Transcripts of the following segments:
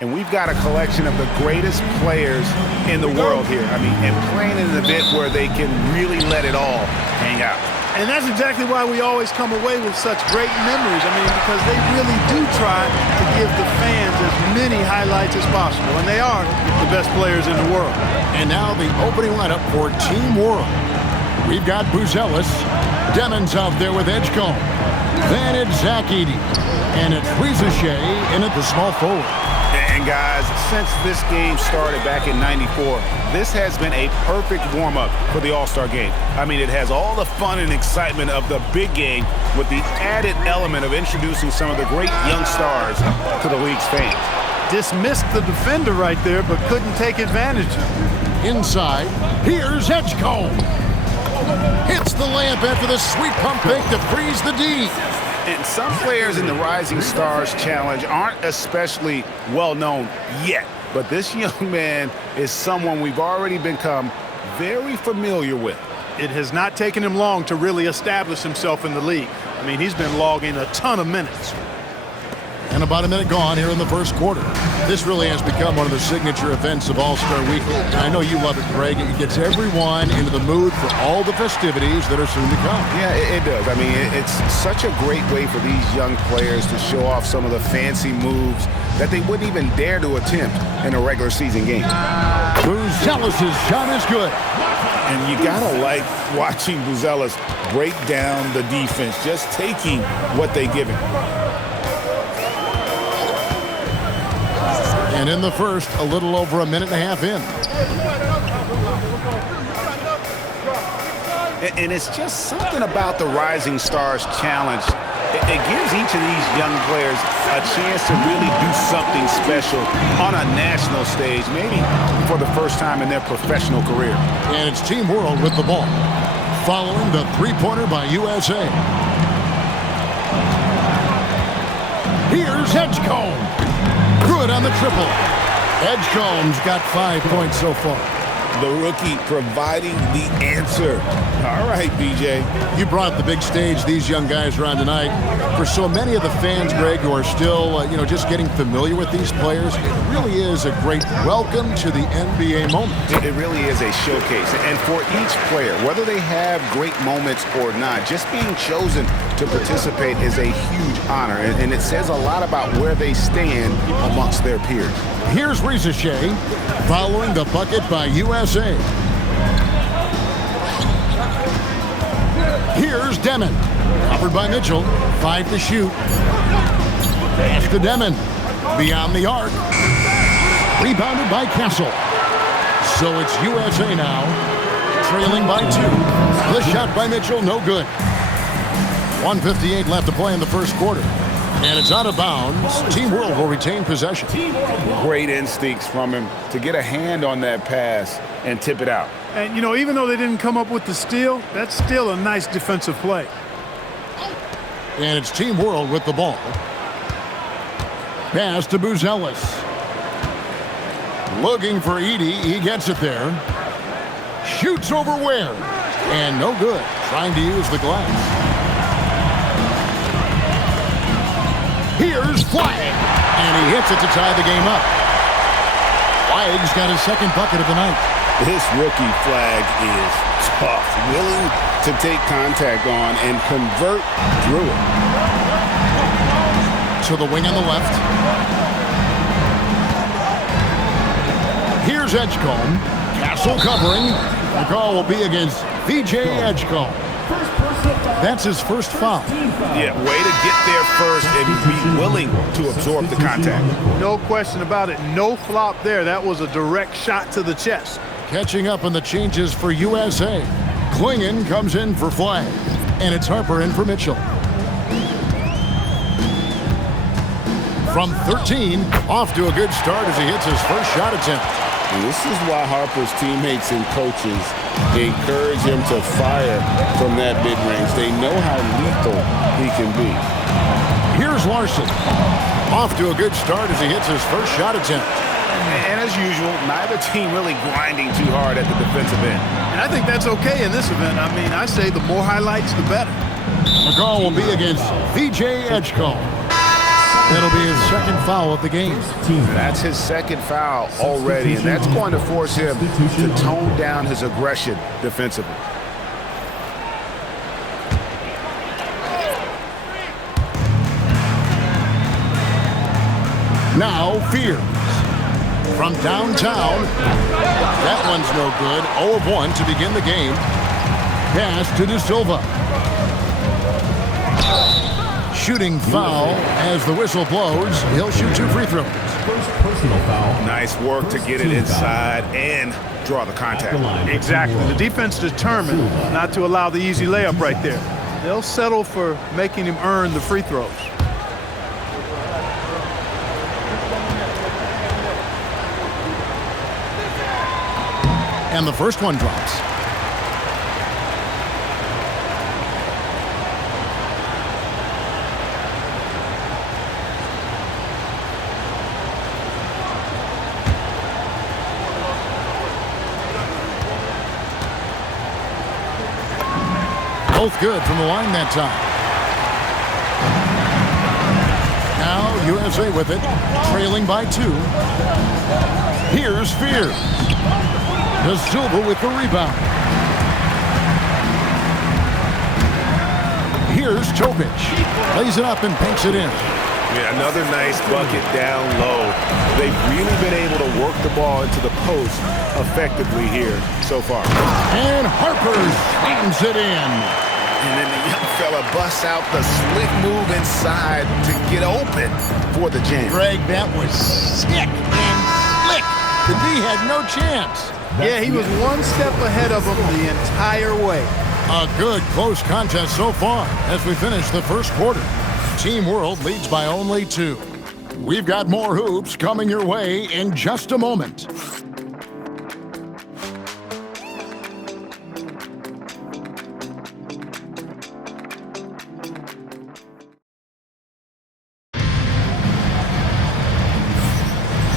And we've got a collection of the greatest players in the world here. I mean, and playing in an event where they can really let it all hang out. And that's exactly why we always come away with such great memories. I mean, because they really do try to give the fans as many highlights as possible. And they are the best players in the world. And now the opening lineup for Team World. We've got Buzelis. Demon's out there with Edgecombe. Then it's Zach Edey. And it's Shea in at the small forward. And guys, since this game started back in '94, this has been a perfect warm-up for the All-Star game. I mean, it has all the fun and excitement of the big game with the added element of introducing some of the great young stars to the league's fans. Dismissed the defender right there, but couldn't take advantage of it. Inside, here's Edgecombe. Hits the layup after the sweet pump fake to freeze the D. And some players in the Rising Stars Challenge aren't especially well-known yet. But this young man is someone we've already become very familiar with. It has not taken him long to really establish himself in the league. I mean, he's been logging a ton of minutes. And about a minute gone here in the first quarter. This really has become one of the signature events of All-Star Weekend. And I know you love it, Greg. It gets everyone into the mood for all the festivities that are soon to come. Yeah, it does. I mean, it's such a great way for these young players to show off some of the fancy moves that they wouldn't even dare to attempt in a regular season game. Buzelis' shot is good. And you gotta like watching Buzelis break down the defense, just taking what they give him. And in the first, a little over a minute and a half in. And it's just something about the Rising Stars Challenge. It gives each of these young players a chance to really do something special on a national stage, maybe for the first time in their professional career. And it's Team World with the ball, following the three-pointer by USA. Here's Edgecombe. Good on the triple. Edgecombe's got 5 points so far. The rookie providing the answer. All right, BJ. You brought up the big stage these young guys are on tonight. For so many of the fans, Greg, who are still, just getting familiar with these players, it really is a great welcome to the NBA moment. It really is a showcase. And for each player, whether they have great moments or not, just being chosen to participate is a huge honor. And it says a lot about where they stand amongst their peers. Here's Shea, following the bucket by USA. Here's Demon, covered by Mitchell, 5 to shoot. Pass to Demon, beyond the arc. Rebounded by Castle. So it's USA now, trailing by 2. The shot by Mitchell, no good. 1:58 left to play in the first quarter. And it's out of bounds. Team World will retain possession. Great instincts from him to get a hand on that pass and tip it out. And, even though they didn't come up with the steal, that's still a nice defensive play. And it's Team World with the ball. Pass to Buzelis. Looking for Edey. He gets it there. Shoots over Ware. And no good. Trying to use the glass. Here's Flag, and he hits it to tie the game up. Flag's got his second bucket of the night. This rookie Flag is tough, willing to take contact on and convert through it. To the wing on the left. Here's Edgecombe. Castle covering. The call will be against VJ Edgecombe. That's his first foul. Yeah, way to get there first and be willing to absorb the contact. No question about it. No flop there. That was a direct shot to the chest. Catching up on the changes for USA. Klingon comes in for Flag. And it's Harper in for Mitchell. From 13, off to a good start as he hits his first shot attempt. And this is why Harper's teammates and coaches encourage him to fire from that mid-range. They know how lethal he can be. Here's Larson. Off to a good start as he hits his first shot attempt. And as usual, neither team really grinding too hard at the defensive end. And I think that's okay in this event. I mean, I say the more highlights, the better. The call will be against VJ Edgecombe. That'll be his second foul of the game. That's his second foul already, and that's going to force him to tone down his aggression defensively. Now Fears from downtown. That one's no good. 0 of 1 to begin the game. Pass to De Silva. Shooting foul as the whistle blows. He'll shoot 2 free throws. First personal foul. Nice work to get it inside and draw the contact. Exactly. The defense determined not to allow the easy layup right there. They'll settle for making him earn the free throws. And the first one drops. Both good from the line that time. Now USA with it, trailing by 2. Here's Fears. De Silva with the rebound. Here's Topic. Lays it up and banks it in. Yeah, another nice bucket down low. They've really been able to work the ball into the post effectively here so far. And Harper slams it in. And then the young fella busts out the slick move inside to get open for the jam. Greg, that was sick and slick. The D had no chance. Yeah, he was one step ahead of him the entire way. A good close contest so far as we finish the first quarter. Team World leads by only 2. We've got more hoops coming your way in just a moment.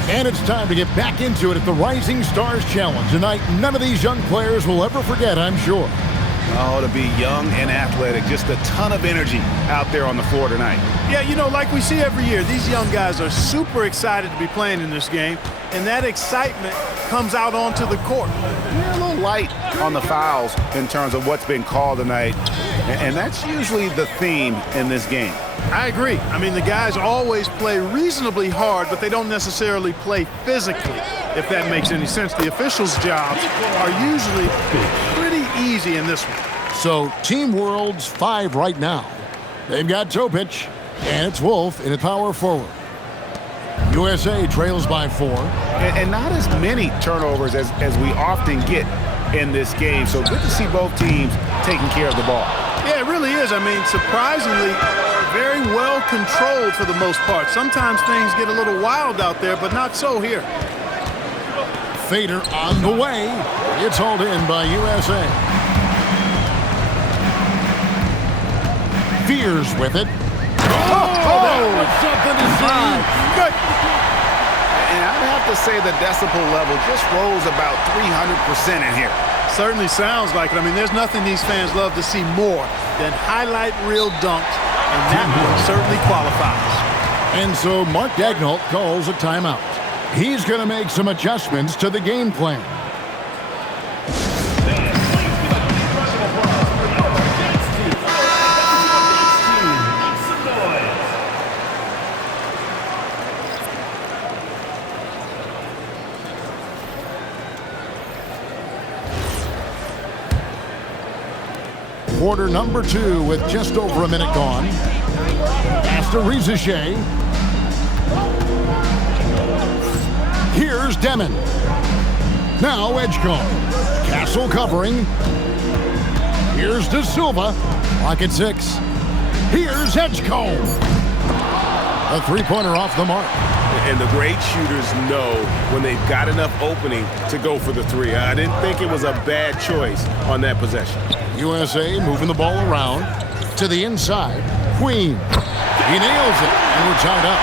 And it's time to get back into it at the Rising Stars Challenge. Tonight, none of these young players will ever forget, I'm sure. Oh, to be young and athletic. Just a ton of energy out there on the floor tonight. Yeah, you know, like we see every year, these young guys are super excited to be playing in this game, and that excitement comes out onto the court. We're a little light on the fouls in terms of what's been called tonight, and that's usually the theme in this game. I agree. I mean, the guys always play reasonably hard, but they don't necessarily play physically, if that makes any sense. The officials' jobs are usually pretty easy in this one. So, Team World's 5 right now. They've got Topic, and it's Wolf in a power forward. USA trails by 4. And not as many turnovers as we often get in this game. So good to see both teams taking care of the ball. Yeah, it really is. I mean, surprisingly, very well controlled for the most part. Sometimes things get a little wild out there, but not so here. Fader on the way. It's hauled in by USA. Fears with it. That was something to see. Good. And I'd have to say the decibel level just rose about 300% in here. Certainly sounds like it. I mean, there's nothing these fans love to see more than highlight reel dunks, and that one certainly qualifies. And so Mark Daignault calls a timeout. He's going to make some adjustments to the game plan. Quarter number 2 with just over a minute gone. Pass to Rizachet. Here's Demon. Now Edgecombe. Castle covering. Here's De Silva. Lock at 6. Here's Edgecombe. A three-pointer off the mark. And the great shooters know when they've got enough opening to go for the 3. I didn't think it was a bad choice on that possession. USA moving the ball around to the inside. Queen. He nails it, and we're tied up.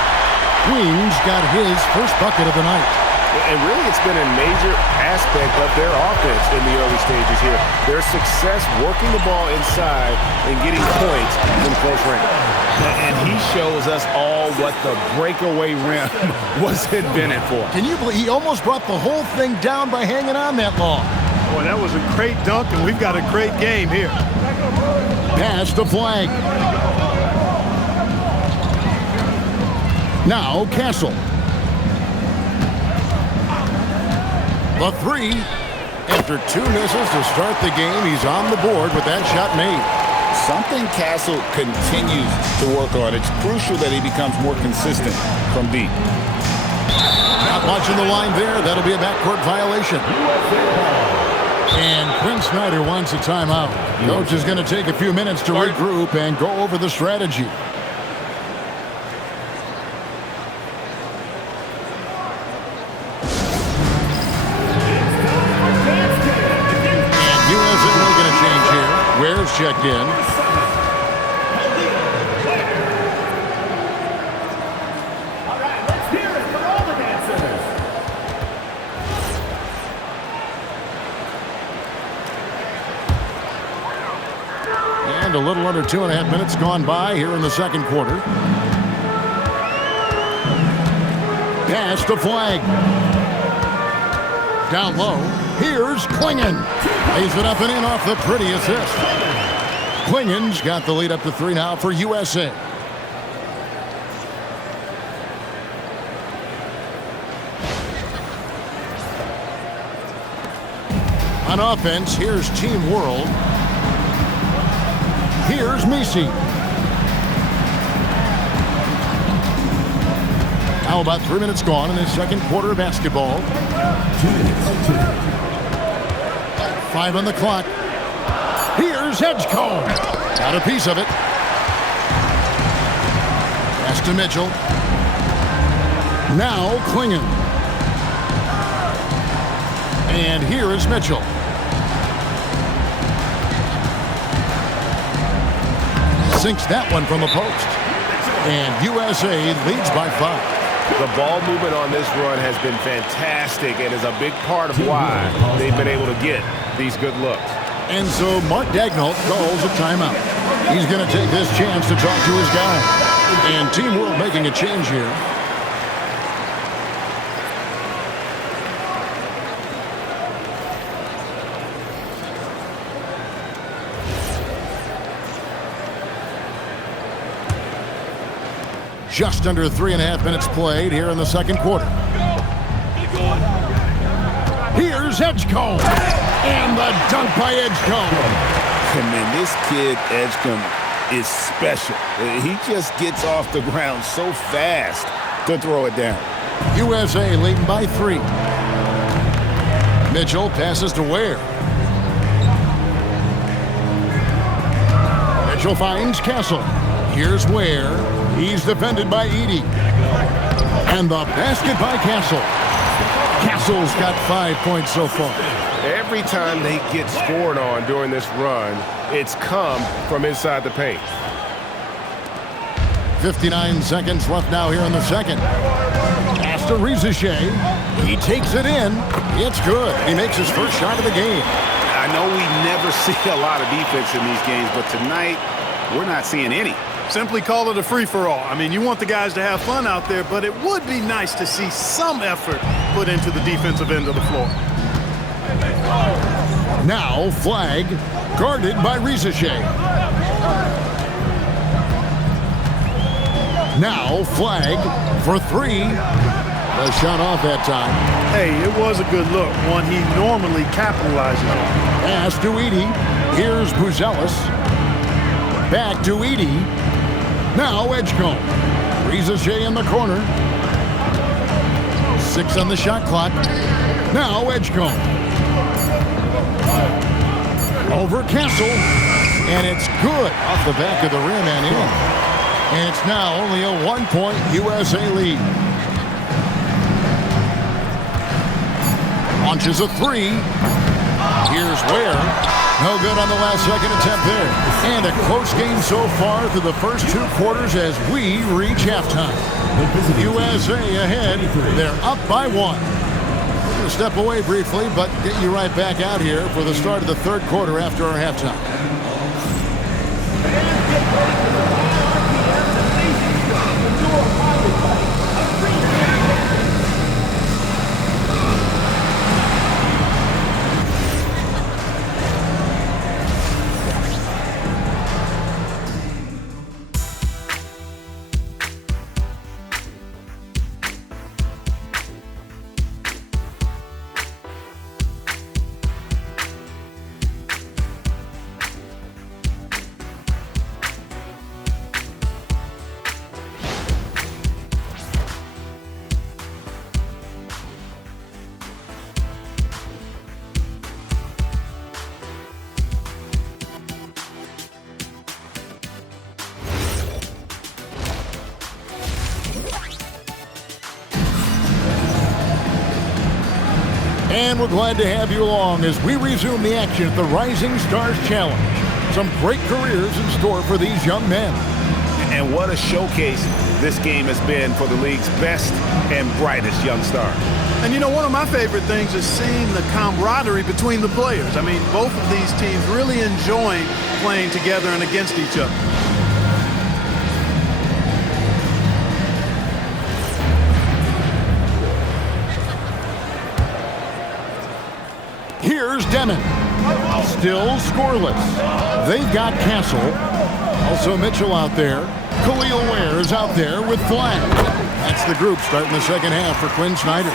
Queen's got his first bucket of the night. And really, it's been a major aspect of their offense in the early stages here. Their success working the ball inside and getting points from close range. And he shows us all what the breakaway rim was invented for. Can you believe he almost brought the whole thing down by hanging on that long? Boy, that was a great dunk, and we've got a great game here. Pass to Flag. Now Castle. The three. After 2 misses to start the game, he's on the board with that shot made. Something Castle continues to work on. It's crucial that he becomes more consistent from deep. Not watching the line there. That'll be a backcourt violation. And Quinn Snyder wants a timeout. Coach is going to take a few minutes to regroup and go over the strategy. Ware's checked in. And a little under 2.5 minutes gone by here in the second quarter. Pass to Flag. Down low. Here's Klingon. Lays it up and in off the pretty assist. Klingon's got the lead up to 3 now for USA. On offense, here's Team World. Here's Misi. Now about 3 minutes gone in the second quarter of basketball. 2 minutes. 5 on the clock. Here's Edgecombe. Got a piece of it. Pass to Mitchell. Now Klingon. And here is Mitchell. Sinks that one from the post. And USA leads by 5. The ball movement on this run has been fantastic and is a big part of why they've been able to get these good looks. And so Mark Daigneault calls a timeout. He's going to take this chance to talk to his guy. And Team World making a change here. Just under 3.5 minutes played here in the second quarter. Here's Edgecombe. And the dunk by Edgecombe. And man, this kid, Edgecombe, is special. He just gets off the ground so fast to throw it down. USA leading by 3. Mitchell passes to Ware. Mitchell finds Castle. Here's Ware. He's defended by Edie. And the basket by Castle. Castle's got 5 points so far. Every time they get scored on during this run, it's come from inside the paint. 59 seconds left now here in the second. Pass to Rizichet. He takes it in. It's good. He makes his first shot of the game. I know we never see a lot of defense in these games, but tonight we're not seeing any. Simply call it a free-for-all. I mean, you want the guys to have fun out there, but it would be nice to see some effort put into the defensive end of the floor. Now Flag, guarded by Rizichet. Now Flag for 3. A shot off that time. Hey, it was a good look, one he normally capitalizes on. Pass to Edie. Here's Buzelis. Back to Edie. Now Edgecombe. Rizichet in the corner. 6 on the shot clock. Now Edgecombe. Over Castle. And it's good off the back of the rim and in. And it's now only a 1-point USA lead. Launches a 3. Here's Ware. No good on the last second attempt there. And a close game so far through the first 2 quarters as we reach halftime. USA ahead. They're up by 1. going to step away briefly, but get you right back out here for the start of the third quarter after our halftime. And we're glad to have you along as we resume the action at the Rising Stars Challenge. Some great careers in store for these young men. And what a showcase this game has been for the league's best and brightest young stars. And you know, one of my favorite things is seeing the camaraderie between the players. I mean, both of these teams really enjoying playing together and against each other. Here's Demon. Still scoreless. They've got Castle. Also Mitchell out there. Khalil Ware's out there with flag. That's the group starting the second half for Quinn Snyder.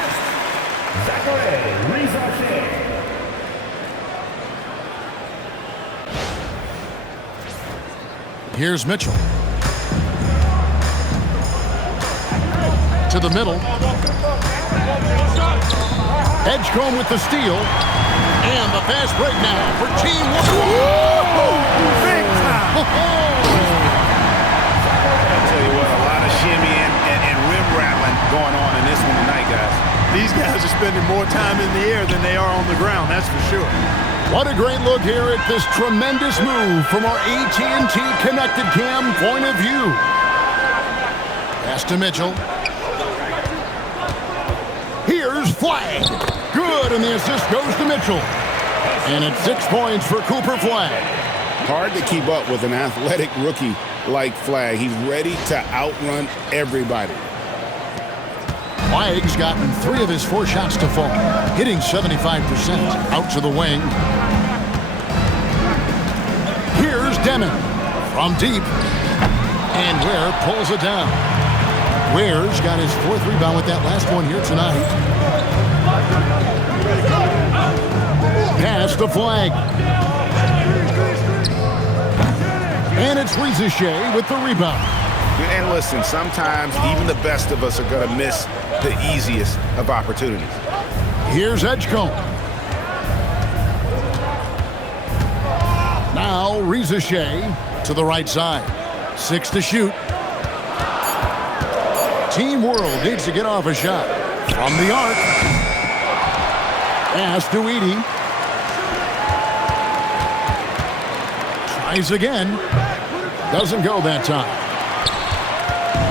Here's Mitchell. To the middle. Edgecombe with the steal. And the fast break now for Team Big time! I'll tell you what, a lot of shimmying and rim rattling going on in this one tonight, guys. These guys are spending more time in the air than they are on the ground, that's for sure. What a great look here at this tremendous move from our AT&T Connected Cam point of view. Pass to Mitchell. Here's Flag. Good, and the assist goes to Mitchell. And it's 6 points for Cooper Flag. Hard to keep up with an athletic rookie like Flag. He's ready to outrun everybody. Flag's gotten 3 of his 4 shots to fall, hitting 75%. Out to the wing. Here's Demon from deep. And Ware pulls it down. Ware's got his 4th rebound with that last one here tonight. Pass the Flag. And it's Rizachet with the rebound. And listen, sometimes even the best of us are going to miss the easiest of opportunities. Here's Edgecombe. Now Rizachet to the right side. 6 to shoot. Team World needs to get off a shot. From the arc. Pass to Edie. Tries again. Doesn't go that time.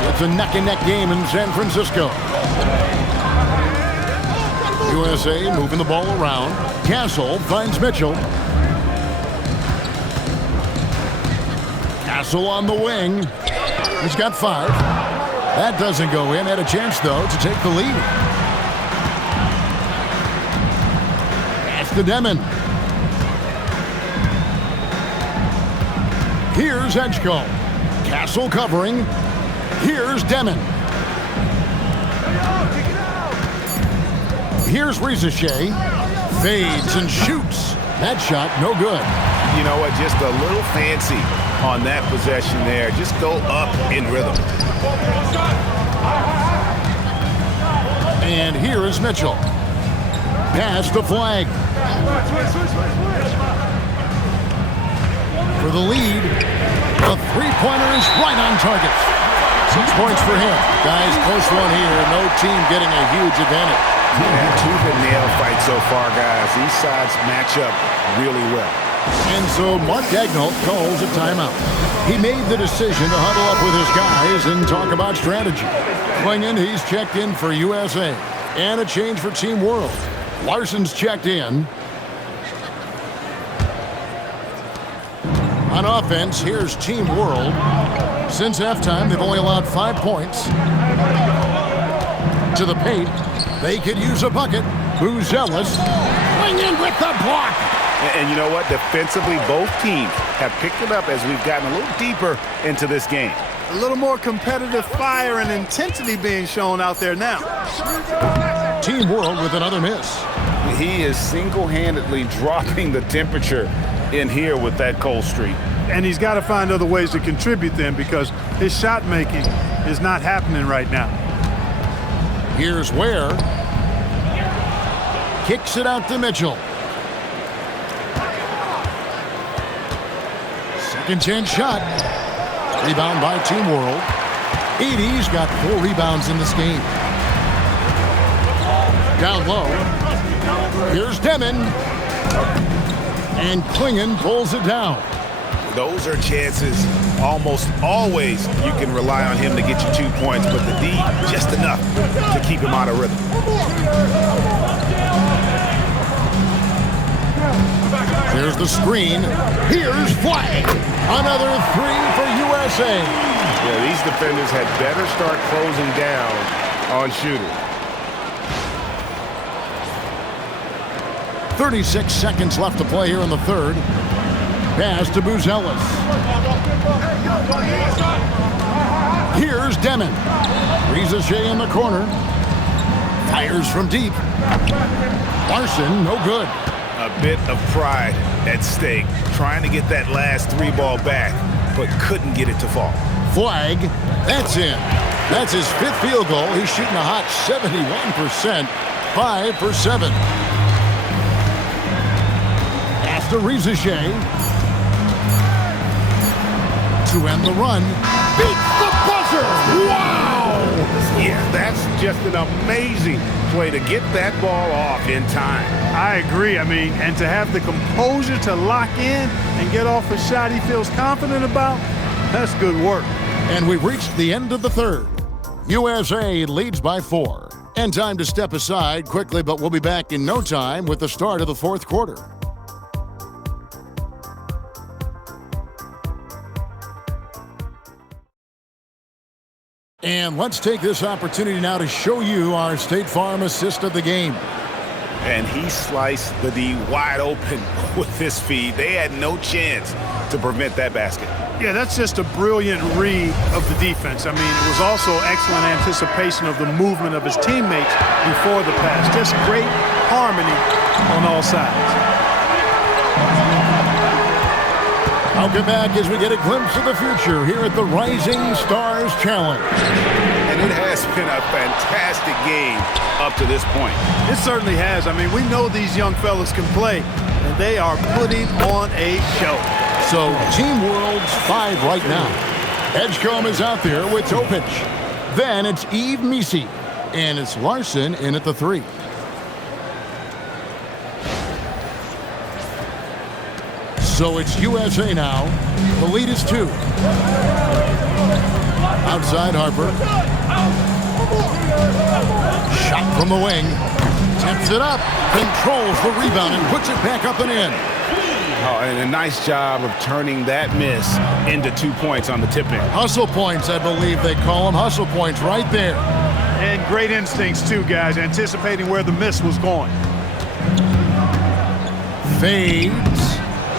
It's a neck-and-neck game in San Francisco. USA moving the ball around. Castle finds Mitchell. Castle on the wing. He's got 5. That doesn't go in. Had a chance, though, to take the lead. Pass to Demon. Here's Edgecombe. Castle covering. Here's Demon. Here's Rizachet. Fades and shoots. That shot, no good. You know what? Just a little fancy on that possession there. Just go up in rhythm. And here is Mitchell. Pass the Flag. For the lead. The three-pointer is right on target. 6 points for him. Guys, close one here. No team getting a huge advantage. Yeah, tooth and nail fight so far, guys. These sides match up really well. And so Mark Dagnall calls a timeout. He made the decision to huddle up with his guys and talk about strategy. Klingen, he's checked in for USA. And a change for Team World. Larson's checked in. On offense, here's Team World. Since halftime, they've only allowed 5 points. To the paint. They could use a bucket. Buzelis swinging with the block. And you know what? Defensively, both teams have picked it up as we've gotten a little deeper into this game. A little more competitive fire and intensity being shown out there now. Team World with another miss. He is single-handedly dropping the temperature in here with that cold streak. And he's got to find other ways to contribute then, because his shot making is not happening right now. Here's Ware. Kicks it out to Mitchell. Second chance shot. Rebound by Team World. Edie's got 4 rebounds in this game. Down low. Here's Demon. And Klingon pulls it down. Those are chances almost always you can rely on him to get you 2 points, but the D, just enough to keep him out of rhythm. There's the screen. Here's Flag. Another 3 for USA. Yeah, these defenders had better start closing down on shooters. 36 seconds left to play here in the third. Pass to Buzelis. Here's Demon. Ricochet in the corner. Fires from deep. Larson, no good. A bit of pride at stake, trying to get that last 3 ball back, but couldn't get it to fall. Flag. That's in. That's his 5th field goal. He's shooting a hot 71%. 5 for 7. Pass to Ricochet. To end the run. Beats the buzzer! Wow! Yeah, that's just an amazing play to get that ball off in time. I agree. I mean, and to have the composure to lock in and get off a shot he feels confident about, that's good work. And we've reached the end of the third. USA leads by 4. And time to step aside quickly, but we'll be back in no time with the start of the fourth quarter. And let's take this opportunity now to show you our State Farm assist of the game. And he sliced the D wide open with this feed. They had no chance to prevent that basket. Yeah, that's just a brilliant read of the defense. I mean, it was also excellent anticipation of the movement of his teammates before the pass. Just great harmony on all sides. I'll come back as we get a glimpse of the future here at the Rising Stars Challenge. And it has been a fantastic game up to this point. It certainly has. I mean, we know these young fellas can play, and they are putting on a show. So, Team World's 5 right now. Edgecombe is out there with Topic. Then it's Eve Misi, and it's Larson in at the 3. So it's USA now. The lead is 2. Outside Harper. Shot from the wing. Tips it up. Controls the rebound and puts it back up and in. Oh, and a nice job of turning that miss into 2 points on the tip-in. Hustle points, I believe they call them. Hustle points right there. And great instincts, too, guys, anticipating where the miss was going. Fades.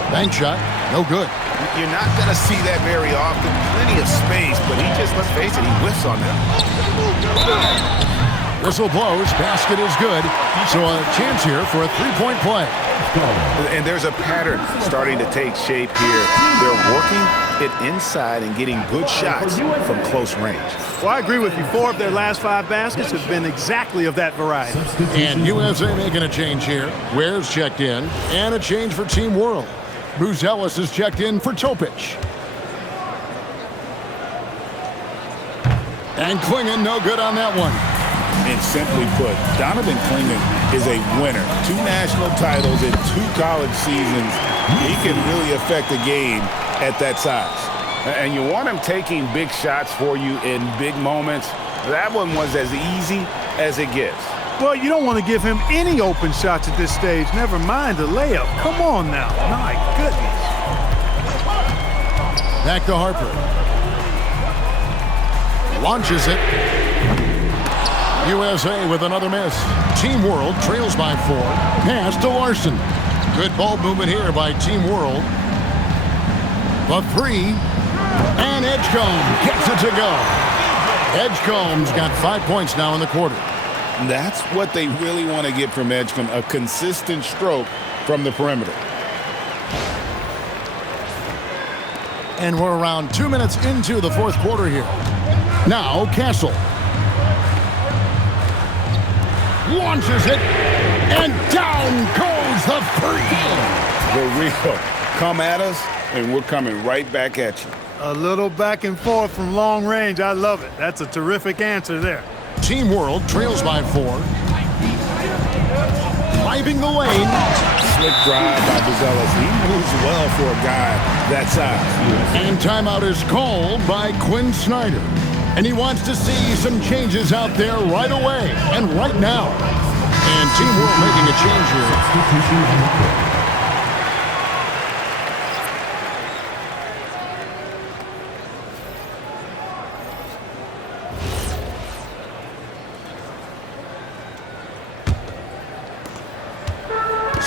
Bank shot, no good. You're not going to see that very often. Plenty of space, but he just, let's face it, he whiffs on that. Whistle blows, basket is good. So a chance here for a 3-point play. And there's a pattern starting to take shape here. They're working it inside and getting good shots from close range. Well, I agree with you. 4 of their last 5 baskets have been exactly of that variety. And USA making a change here. Ware's checked in, and a change for Team World. Buzelis is checked in for Topic. And Klingon no good on that one. And simply put, Donovan Klingon is a winner. 2 national titles in 2 college seasons. He can really affect a game at that size. And you want him taking big shots for you in big moments. That one was as easy as it gets. Well, you don't want to give him any open shots at this stage, never mind the layup. Come on now. My goodness. Back to Harper. Launches it. USA with another miss. Team World trails by 4. Pass to Larson. Good ball movement here by Team World. The 3. And Edgecombe gets it to go. Edgecombe's got 5 points now in the quarter. That's what they really want to get from Edgecombe, a consistent stroke from the perimeter. And we're around 2 minutes into the fourth quarter here. Now Castle. Launches it. And down goes the 3. The real. Come at us, and we're coming right back at you. A little back and forth from long range. I love it. That's a terrific answer there. Team World trails by 4. Driving the lane. Slick drive by Buzelis. He moves well for a guy that size. And timeout is called by Quinn Snyder. And he wants to see some changes out there right away and right now. And Team World making a change here.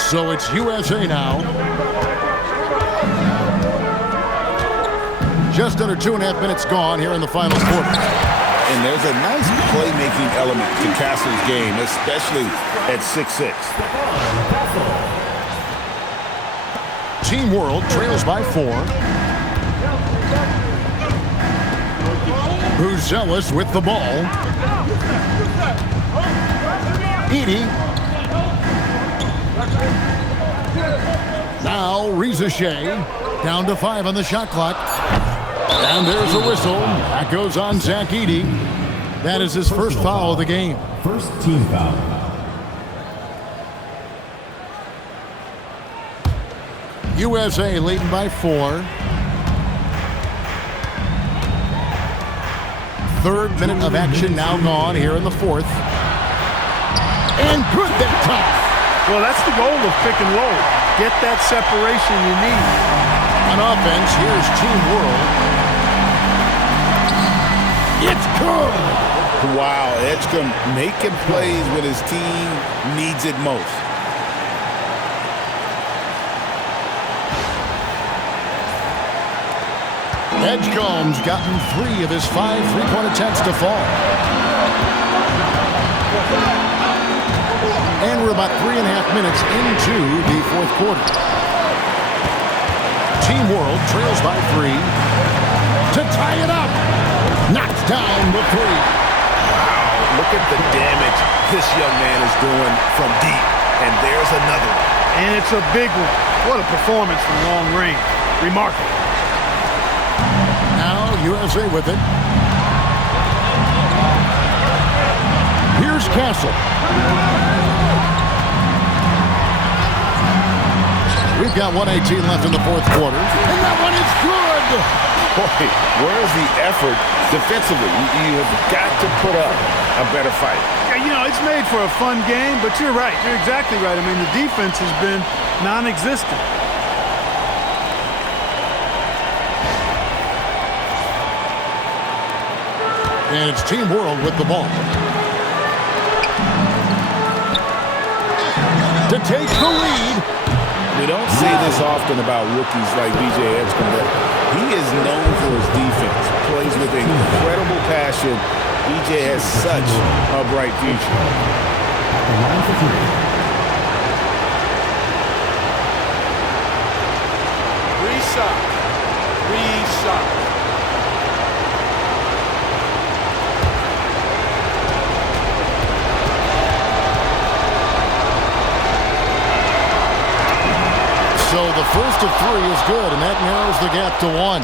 So it's USA now. Just under 2.5 minutes gone here in the final quarter. And there's a nice playmaking element to Castle's game, especially at 6'6". Team World trails by 4. Buzelis with the ball. Edie. Now Rizashay down to 5 on the shot clock. And there's a whistle. That goes on Zach Edey. That is his first foul of the game. First team foul. USA leading by 4. Third minute of action now gone here in the fourth. And good that time. Well, that's the goal of pick and roll. Get that separation you need. On offense, here's Team World. It's good! Wow, Edgecombe making plays when his team needs it most. Edgecombe's gotten 3 of his 5 3-point attempts to fall. And we're about 3.5 minutes into the fourth quarter. Team World trails by 3. To tie it up. Knocks down the 3. Wow, look at the damage this young man is doing from deep. And there's another one. And it's a big one. What a performance from long range. Remarkable. Now USA with it. Here's Castle. We've got 1:18 left in the fourth quarter. And that one is good! Boy, where's the effort defensively? You have got to put up a better fight. Yeah, you know, it's made for a fun game, but you're right. You're exactly right. I mean, the defense has been non-existent. And it's Team World with the ball. To take the lead. We don't say this often about rookies like B.J. Edgecombe, but he is known for his defense. Plays with incredible passion. B.J. has such a bright future. Reset. So the first of 3 is good, and that narrows the gap to 1.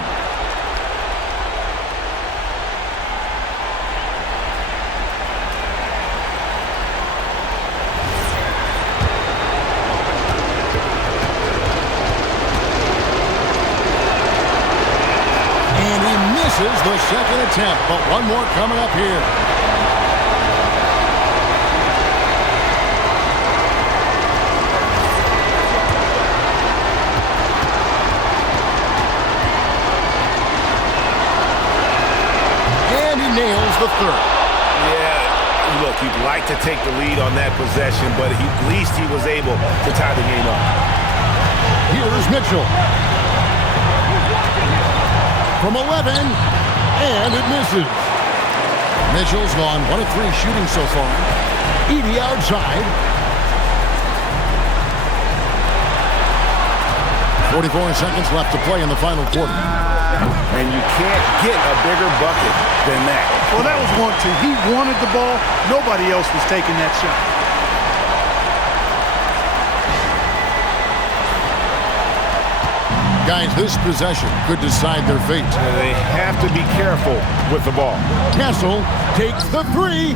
And he misses the second attempt, but one more coming up here. to take the lead on that possession, but at least he was able to tie the game up. Here's Mitchell. From 11, and it misses. Mitchell's gone 1 of 3 shooting so far. Edie outside. 44 seconds left to play in the final quarter. And you can't get a bigger bucket than that. Well, that was 1-2. He wanted the ball. Nobody else was taking that shot. Guys, this possession could decide their fate. They have to be careful with the ball. Castle takes the 3.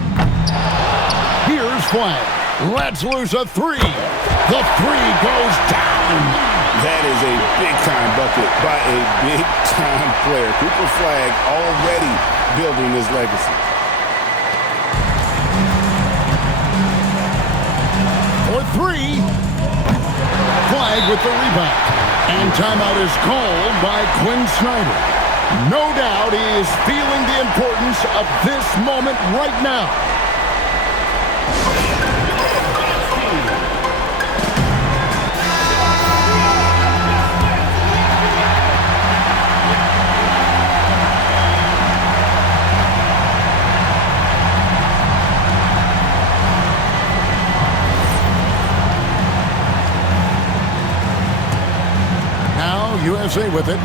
Here's Flag. Let's lose a 3. The 3 goes down. That is a big-time bucket by a big-time player. Cooper Flag already building his legacy. For 3. Flag with the rebound. And timeout is called by Quinn Snyder. No doubt he is feeling the importance of this moment right now. USA with it.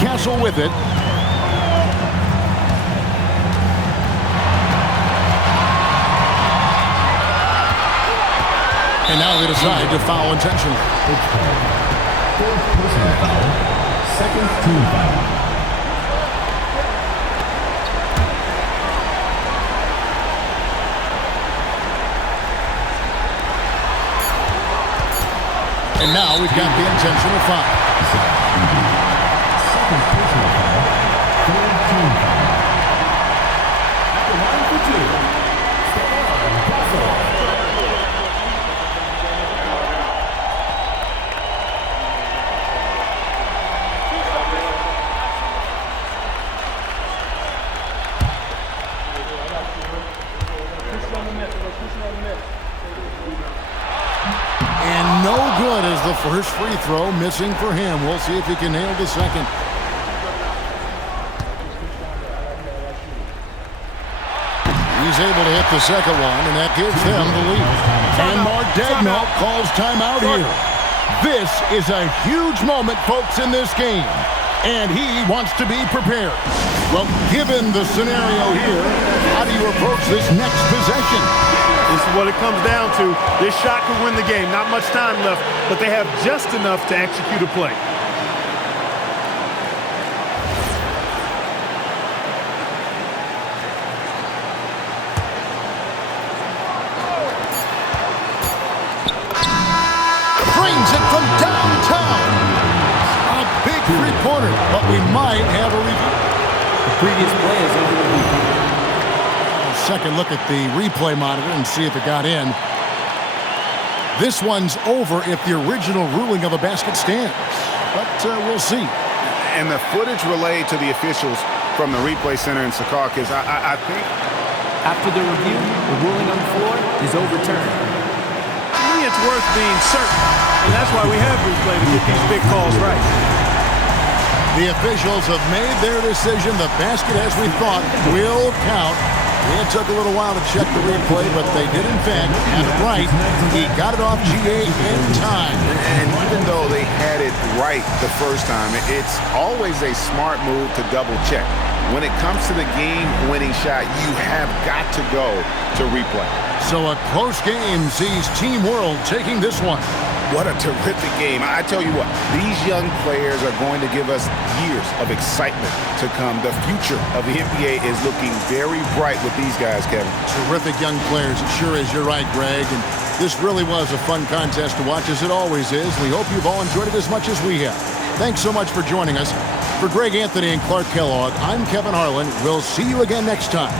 Castle with it. And now they decide to foul intentionally. Fourth personal foul. Second team foul. And now we've got the intentional foul. Second personal foul. Third team foul. At the line for 2. Stefan Castle. And no good as the first free throw missing for him. We'll see if he can nail the second. He's able to hit the second one, and that gives them the lead. And Mark Daigneault calls timeout here. This is a huge moment, folks, in this game. And he wants to be prepared. Well, given the scenario here, how do you approach this next possession? This is what it comes down to. This shot could win the game. Not much time left, but they have just enough to execute a play. Brings it from downtown. A big three-pointer, but we might have a review. The previous play is over the weekend. Second look at the replay monitor and see if it got in. This one's over if the original ruling of a basket stands. But we'll see. And the footage relayed to the officials from the replay center in Secaucus, I think. After the review, the ruling on the floor is overturned. To me, it's worth being certain. And that's why we have replay to get these big calls right. The officials have made their decision. The basket, as we thought, will count. It took a little while to check the replay, but they did, in fact, have it right. He got it off GA in time. And even though they had it right the first time, it's always a smart move to double check. When it comes to the game-winning shot, you have got to go to replay. So a close game sees Team World taking this one. What a terrific game. I tell you what, these young players are going to give us years of excitement to come. The future of the NBA is looking very bright with these guys, Kevin. Terrific young players. It sure is. You're right, Greg. And this really was a fun contest to watch, as it always is. We hope you've all enjoyed it as much as we have. Thanks so much for joining us. For Greg Anthony and Clark Kellogg, I'm Kevin Harlan. We'll see you again next time.